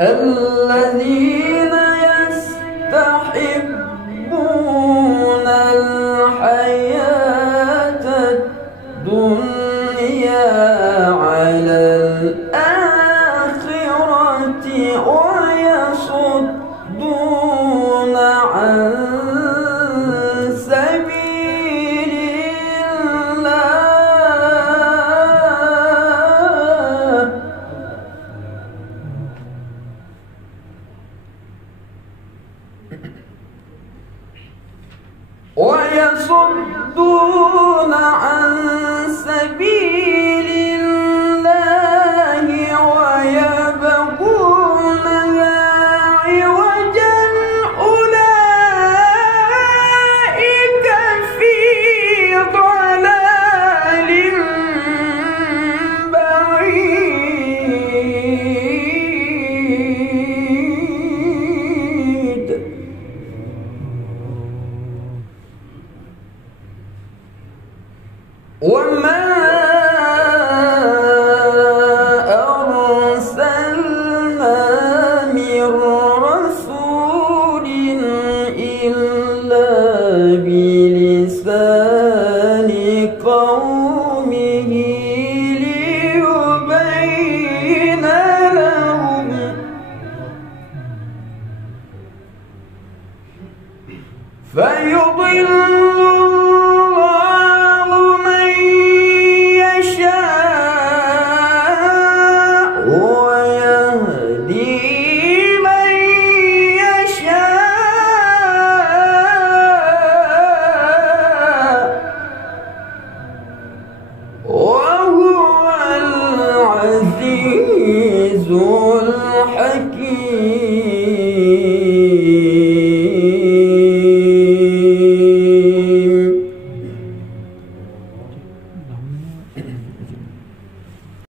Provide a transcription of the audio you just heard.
الذين يستحبون الحياة الدنيا على الآخرة ويصدون عن سبيل الله ويبغونها عوجا أولئك في ضلال بعيد. وما أرسلنا من رسول إلا بلسان قومه ليبين لهم فيضل